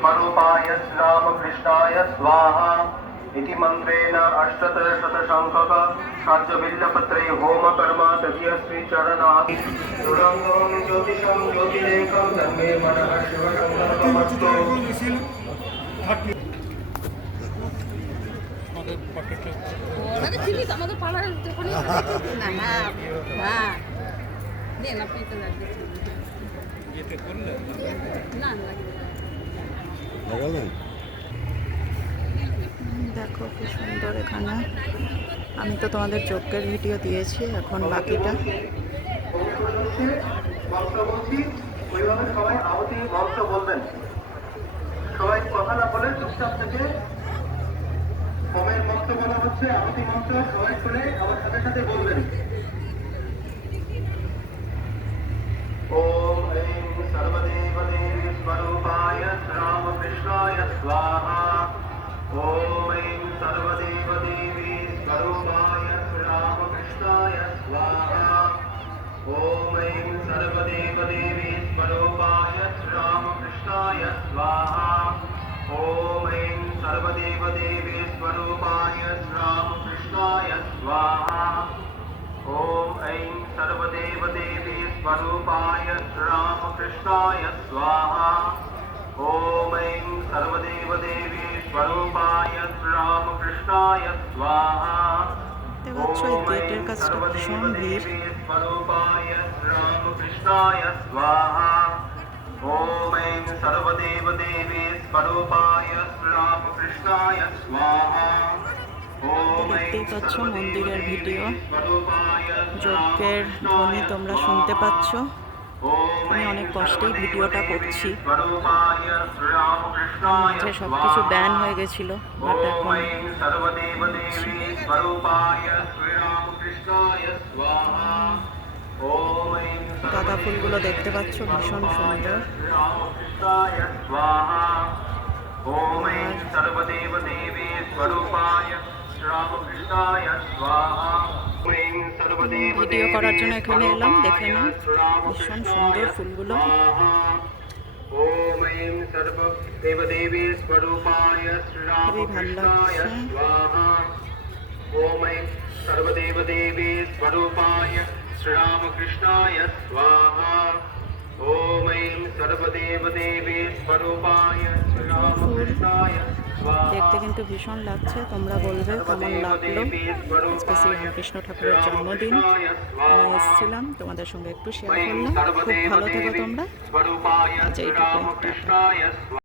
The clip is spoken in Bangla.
स्वरूपाय श्रीरामकृष्णाय स्वाहा इति मन्त्रेण अष्टशतशङ्खक शार्जबिल्लपत्रे होमकर्म तदीय श्रीचरणात् दृढं ज्योतिषं ज्योतिरेकं धर्मे मनः शिवसङ्कल्पमस्तु। আমাদের পাড়ার দোকানে না হ্যাঁ দেন আপনি তো লাগবে না লাগালেন। দেখো কি সুন্দর এখানে। আমি তো তোমাদের যজ্ঞের ভিডিও দিয়েছি, এখন বাকিটা। ওইভাবে সবাই আহতি মন্ত্র বলবেন, সবাই কথা না বলে চুপচাপ থেকে হোমের মন্ত্র বলা হচ্ছে, আহতি মন্ত্র সবাই শুনে আমার সাথে সাথে বলবেন। ওম ऐं सर्वदेवदेवी स्वरूपाय रामकृष्णाय स्वाहा। ओम ऐं सर्वदेवदेवी स्वरूपाय रामकृष्णाय स्वाहा। ओम ऐं सर्वदेवदेवी स्वरूपाय रामकृष्णाय स्वाहा। ओम ऐं सर्वदेवदेवी स्वरूपाय रामकृष्णाय स्वाहा। ओम ऐं सर्वदेवदेवी स्वरूपाय रामकृष्णाय स्वाहा। ओम ऐं सर्वदेवदेवी स्वरूपाय रामकृष्णाय स्वाहा। ओम ऐं सर्वदेवदेवी स्वरूपाय रामकृष्णाय स्वाहा। ओम ऐं सर्वदेवदेवी स्वरूपाय रामकृष्णाय स्वाहा। দেখতেই পাচ্ছ মন্দিরের ভিডিও, যজ্ঞের ধ্বনি তোমরা শুনতে পাচ্ছ। আমি অনেক কষ্টেই ভিডিওটা করছি, মাঝে সব কিছু ব্যান হয়ে গেছিল, বাট এখন গাঁদা ফুলগুলো দেখতে পাচ্ছ, ভীষণ সুন্দর। ओम ऐं सर्वदेवदेवी स्वरूपाय रामकृष्णाय स्वाहा। ভিডিও করার জন্য এখানে এলাম, দেখে নাও ভীষণ সুন্দর ফুলগুলো। ओम ऐं सर्वदेवदेवी स्वरूपाय रामकृष्णाय स्वाहा। ओम ऐं सर्वदेवदेवी स्वरूपाय रामकृष्णाय स्वाहा। ओम ऐं सर्वदेवदेवी स्वरूपाय रामकृष्णाय स्वाहा। দেখতে কিন্তু ভীষণ লাগছে, তোমরা বলবে কেমন লাগলো। আজকে শ্রী রামকৃষ্ণ ঠাকুরের জন্মদিন, আমি এসেছিলাম তোমাদের সঙ্গে একটু শেয়ার করলাম। খুব ভালো থেকো তোমরা, আজ এইটুকু।